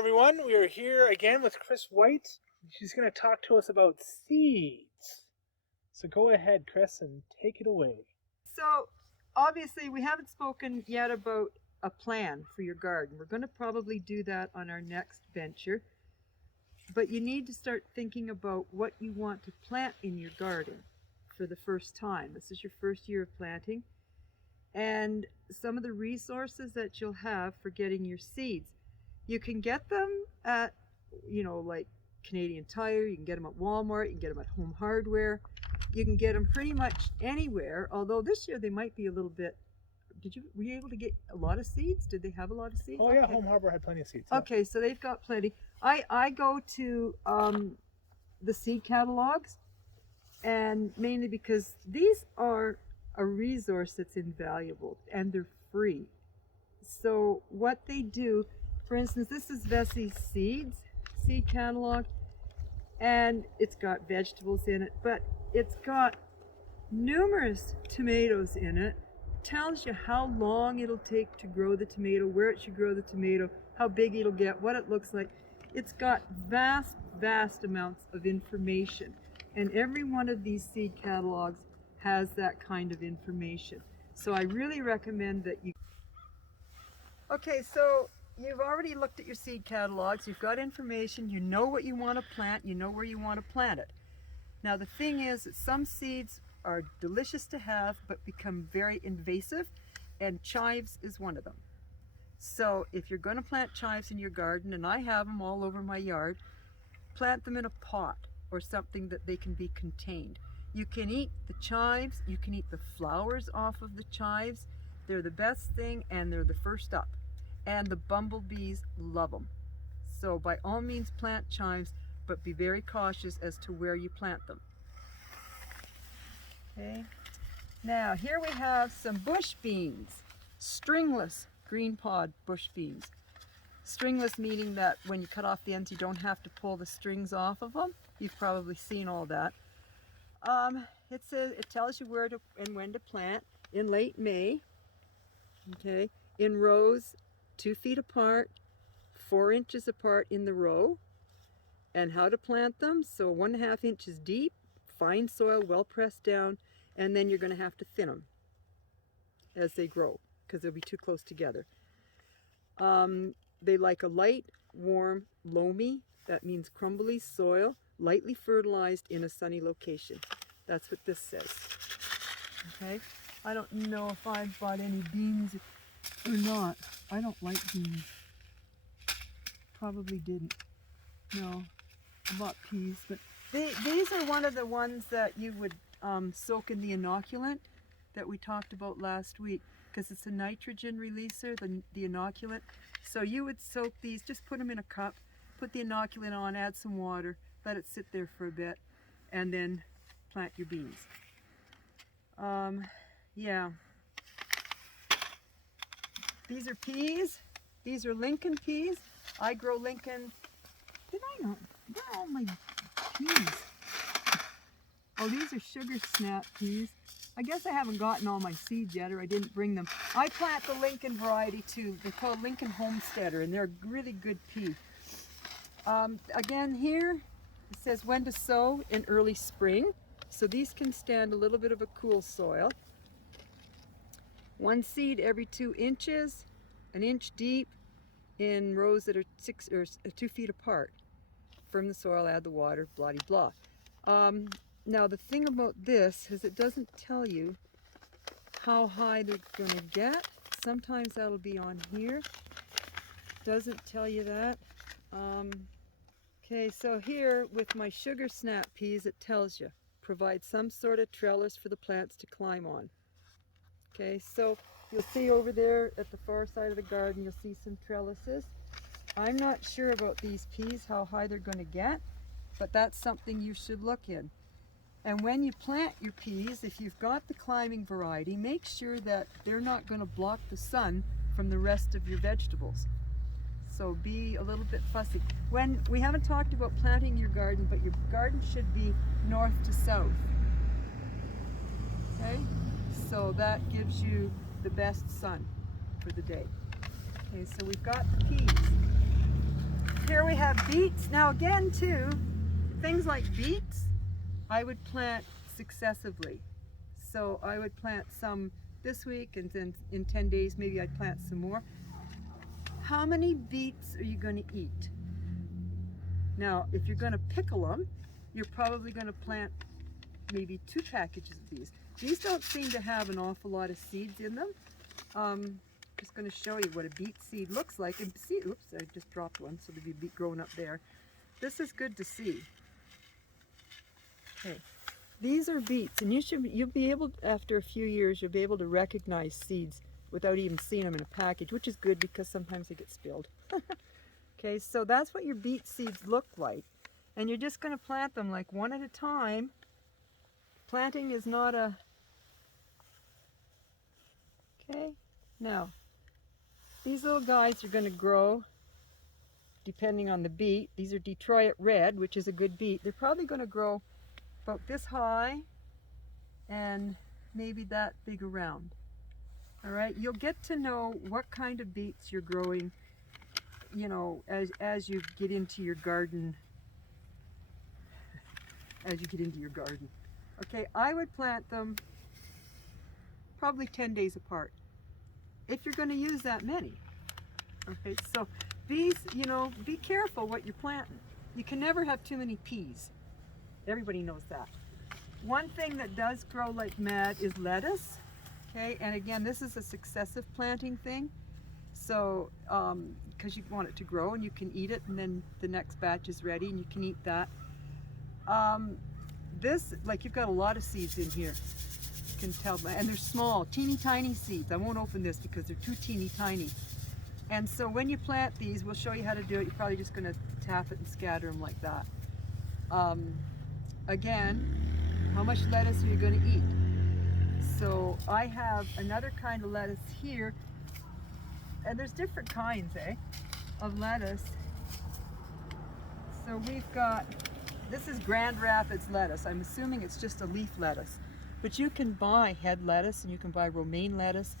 everyone. We are here again with Chris White. She's going to talk to us about seeds. So go ahead, Chris, and take it away. So obviously we haven't spoken yet about a plan for your garden. We're going to probably do that on our next venture. But you need to start thinking about what you want to plant in your garden for the first time. This is your first year of planting. And some of the resources that you'll have for getting your seeds. You can get them at, like Canadian Tire, you can get them at Walmart, you can get them at Home Hardware. You can get them pretty much anywhere, although this year they might be a little bit. Were you able to get a lot of seeds? Did they have a lot of seeds? Oh, yeah, Home Harbor had plenty of seeds. Yeah. Okay, so they've got plenty. I go to the seed catalogs, and mainly because these are a resource that's invaluable and they're free. So what they do, for instance, this is Vessie's Seeds seed catalog, and it's got vegetables in it, but it's got numerous tomatoes in it. Tells you how long it'll take to grow the tomato, where it should grow the tomato, how big it'll get, what it looks like. It's got vast amounts of information, and every one of these seed catalogs has that kind of information. So I really recommend that you. Okay, so you've already looked at your seed catalogs, you've got information, you know what you want to plant, you know where you want to plant it. Now the thing is that some seeds are delicious to have but become very invasive, and chives is one of them. So if you're going to plant chives in your garden, and I have them all over my yard, plant them in a pot or something that they can be contained. You can eat the chives, you can eat the flowers off of the chives. They're the best thing, and they're the first up. And the bumblebees love them. So by all means plant chives, but be very cautious as to where you plant them. Okay. Now here we have some bush beans, stringless green pod bush beans. Stringless meaning that when you cut off the ends, you don't have to pull the strings off of them. You've probably seen all that. It tells you where to and when to plant in late May. Okay, in rows 2 feet apart, 4 inches apart in the row, and how to plant them. So 1.5 inches deep, fine soil, well pressed down, and then you're going to have to thin them as they grow because they'll be too close together. They like a light, warm, loamy, that means crumbly soil, lightly fertilized in a sunny location. That's what this says. Okay, I don't know if I bought any beans or not. I don't like beans. Probably didn't. No, I bought peas, but these are one of the ones that you would soak in the inoculant that we talked about last week, because it's a nitrogen releaser, the inoculant. So you would soak these, just put them in a cup, put the inoculant on, add some water, let it sit there for a bit, and then plant your beans. Yeah. These are peas. These are Lincoln peas. I grow Lincoln. Did I not? Where are all my peas? Oh, these are sugar snap peas. I guess I haven't gotten all my seeds yet, or I didn't bring them. I plant the Lincoln variety too. They're called Lincoln Homesteader, and they're a really good pea. Again, here it says when to sow in early spring. So these can stand a little bit of a cool soil. 1 seed every 2 inches, 1 inch deep, in rows that are 2 feet apart. From the soil, add the water, blah blah blah. Now the thing about this is it doesn't tell you how high they're going to get. Sometimes that'll be on here. Doesn't tell you that. Okay, so here with my sugar snap peas, it tells you provide some sort of trellis for the plants to climb on. Okay, so you'll see over there at the far side of the garden, you'll see some trellises. I'm not sure about these peas, how high they're going to get, but that's something you should look in. And when you plant your peas, if you've got the climbing variety, make sure that they're not going to block the sun from the rest of your vegetables. So be a little bit fussy. When we haven't talked about planting your garden, but your garden should be north to south. Okay? So that gives you the best sun for the day. Okay, so we've got the peas. have beets. Now again too, things like beets, I would plant successively. So I would plant some this week, and then in 10 days maybe I'd plant some more. How many beets are you going to eat? Now, if you're going to pickle them, you're probably going to plant maybe 2 packages of these. These don't seem to have an awful lot of seeds in them. Just going to show you what a beet seed looks like. And see, oops, I just dropped one, so there'd be beet growing up there. This is good to see. Okay, these are beets, and you'll be able, after a few years, you'll be able to recognize seeds without even seeing them in a package, which is good because sometimes they get spilled. Okay, so that's what your beet seeds look like. And you're just going to plant them like one at a time. Planting is not a... Okay, now, these little guys are going to grow depending on the beet. These are Detroit Red, which is a good beet. They're probably going to grow about this high and maybe that big around. All right, you'll get to know what kind of beets you're growing, you know, as you get into your garden. Okay, I would plant them probably 10 days apart if you're going to use that many. Okay, so these, you know, be careful what you're planting. You can never have too many peas. Everybody knows that. One thing that does grow like mad is lettuce. Okay, and again, this is a successive planting thing. So, because you want it to grow and you can eat it, and then the next batch is ready and you can eat that. This, like, you've got a lot of seeds in here. You can tell, and they're small, teeny tiny seeds. I won't open this because they're too teeny tiny. And so when you plant these, we'll show you how to do it. You're probably just going to tap it and scatter them like that. Again, how much lettuce are you going to eat? So I have another kind of lettuce here, and there's different kinds, of lettuce. So we've got, this is Grand Rapids lettuce. I'm assuming it's just a leaf lettuce, but you can buy head lettuce and you can buy romaine lettuce.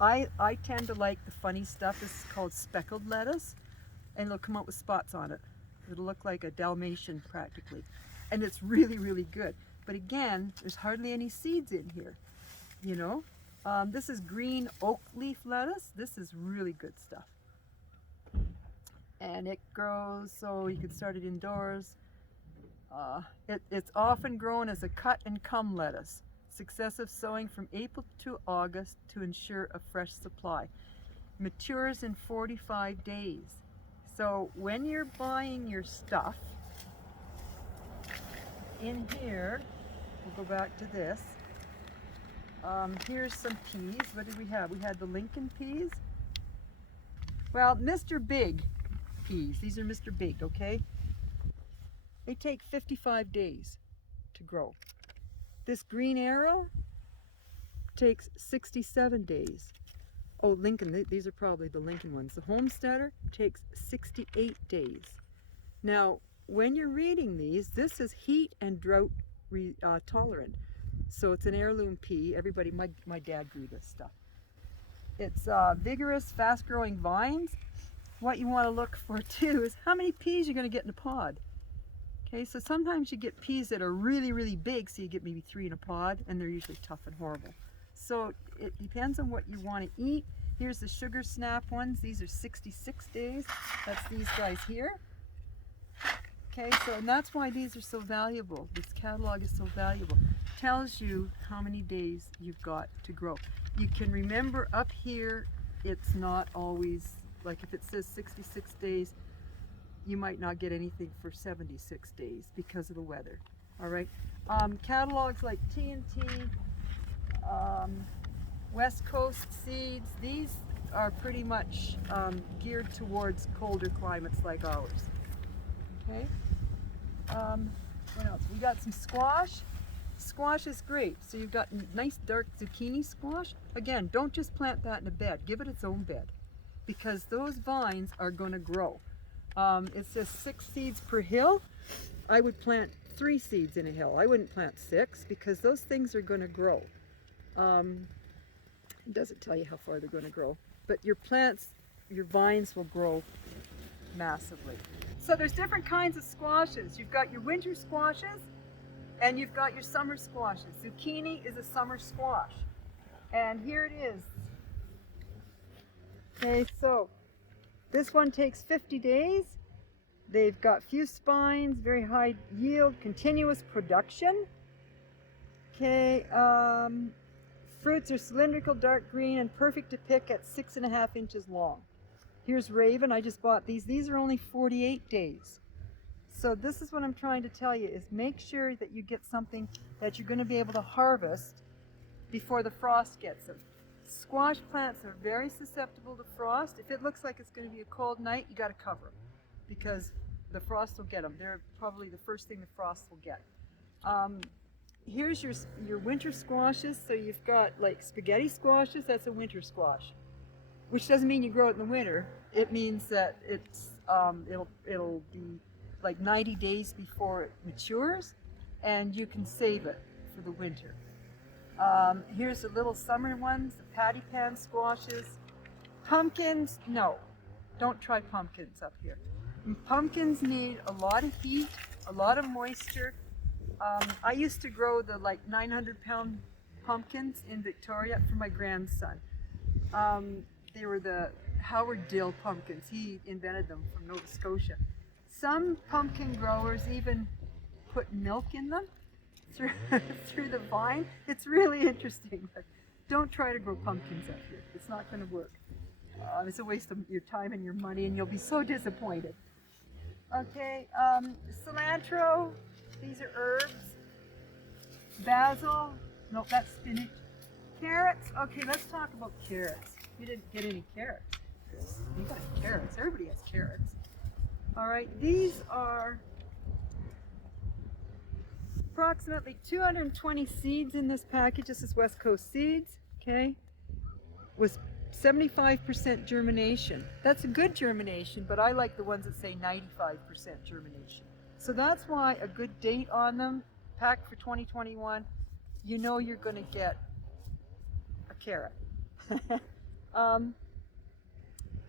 I tend to like the funny stuff. This is called speckled lettuce, and it'll come out with spots on it. It'll look like a Dalmatian practically, and it's really, really good. But again, there's hardly any seeds in here, you know. This is green oak leaf lettuce. This is really good stuff. And it grows, so you can start it indoors. It's often grown as a cut and come lettuce. Successive sowing from April to August to ensure a fresh supply. Matures in 45 days. So when you're buying your stuff, in here, we'll go back to this. Here's some peas. What did we have? We had the Lincoln peas. Well, Mr. Big peas. These are Mr. Big, okay? They take 55 days to grow. This Green Arrow takes 67 days. Oh, Lincoln, these are probably the Lincoln ones. The Homesteader takes 68 days. Now, when you're reading these, this is heat and drought tolerant. So it's an heirloom pea. Everybody, my dad grew this stuff. It's vigorous, fast-growing vines. What you want to look for too is how many peas you're going to get in a pod. Okay, so sometimes you get peas that are really, really big, so you get maybe 3 in a pod, and they're usually tough and horrible. So it depends on what you want to eat. Here's the Sugar Snap ones. These are 66 days. That's these guys here. Okay, so and that's why these are so valuable. This catalog is so valuable. It tells you how many days you've got to grow. You can remember up here, it's not always, like if it says 66 days, you might not get anything for 76 days because of the weather. All right. Catalogs like T&T, West Coast Seeds, these are pretty much geared towards colder climates like ours. Okay. What else? We got some squash. Squash is great. So you've got nice dark zucchini squash. Again, don't just plant that in a bed. Give it its own bed, because those vines are going to grow. It says 6 seeds per hill. I would plant 3 seeds in a hill. I wouldn't plant 6 because those things are going to grow. It doesn't tell you how far they're going to grow, but your plants, your vines will grow massively. So there's different kinds of squashes. You've got your winter squashes and you've got your summer squashes. Zucchini is a summer squash. And here it is. Okay, so this one takes 50 days. They've got few spines, very high yield, continuous production. Okay, fruits are cylindrical, dark green, and perfect to pick at 6.5 inches long. Here's Raven, I just bought these. These are only 48 days. So this is what I'm trying to tell you, is make sure that you get something that you're going to be able to harvest before the frost gets them. Squash plants are very susceptible to frost. If it looks like it's going to be a cold night, you got to cover them because the frost will get them. They're probably the first thing the frost will get. Here's your winter squashes. So you've got like spaghetti squashes. That's a winter squash, which doesn't mean you grow it in the winter. It means that it's it'll be like 90 days before it matures, and you can save it for the winter. Here's the little summer ones, the patty pan squashes. Pumpkins, no, don't try pumpkins up here. Pumpkins need a lot of heat, a lot of moisture. I used to grow the like 900-pound pumpkins in Victoria for my grandson. They were the Howard Dill pumpkins. He invented them from Nova Scotia. Some pumpkin growers even put milk in them through the vine. It's really interesting. But don't try to grow pumpkins up here. It's not going to work. It's a waste of your time and your money, and you'll be so disappointed. Okay, cilantro. These are herbs. Basil. No, that's spinach. Carrots. Okay, let's talk about carrots. You didn't get any carrots. You got carrots. Everybody has carrots. All right, these are approximately 220 seeds in this package. This is West Coast Seeds, okay? With 75% germination. That's a good germination, but I like the ones that say 95% germination. So that's why a good date on them, packed for 2021, you know you're going to get a carrot.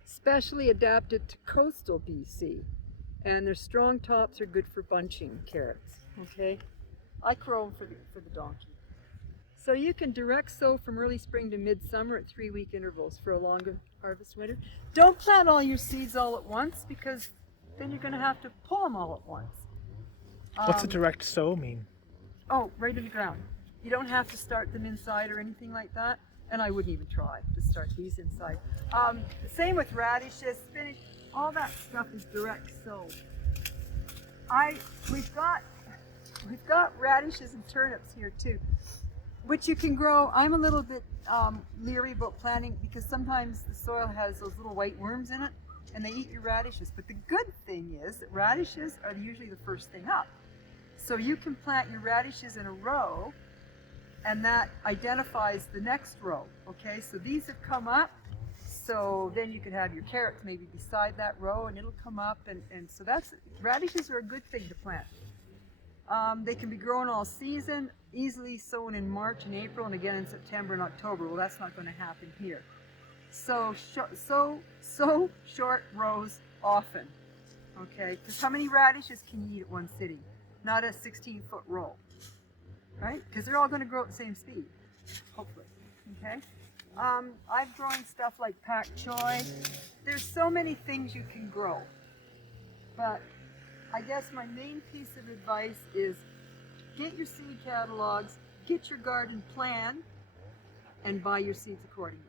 Specially adapted to coastal BC, and their strong tops are good for bunching carrots. Okay, I grow them for the donkey. So you can direct sow from early spring to midsummer at 3-week intervals for a longer harvest winter. Don't plant all your seeds all at once, because then you're going to have to pull them all at once. What's a direct sow mean? Oh, right in the ground. You don't have to start them inside or anything like that. And I wouldn't even try to start these inside. Same with radishes, spinach, all that stuff is direct sow. We've got radishes and turnips here too, which you can grow. I'm a little bit leery about planting because sometimes the soil has those little white worms in it and they eat your radishes. But the good thing is that radishes are usually the first thing up. So you can plant your radishes in a row, and that identifies the next row. Okay, so these have come up, so then you could have your carrots maybe beside that row and it'll come up, and so radishes are a good thing to plant. They can be grown all season, easily sown in March and April, and again in September and October. Well, that's not going to happen here. So short rows often. Okay, because how many radishes can you eat at one sitting? Not a 16-foot row. Right? Because they're all going to grow at the same speed, hopefully. Okay? I've grown stuff like pak choi. There's so many things you can grow. But I guess my main piece of advice is get your seed catalogs, get your garden plan, and buy your seeds accordingly.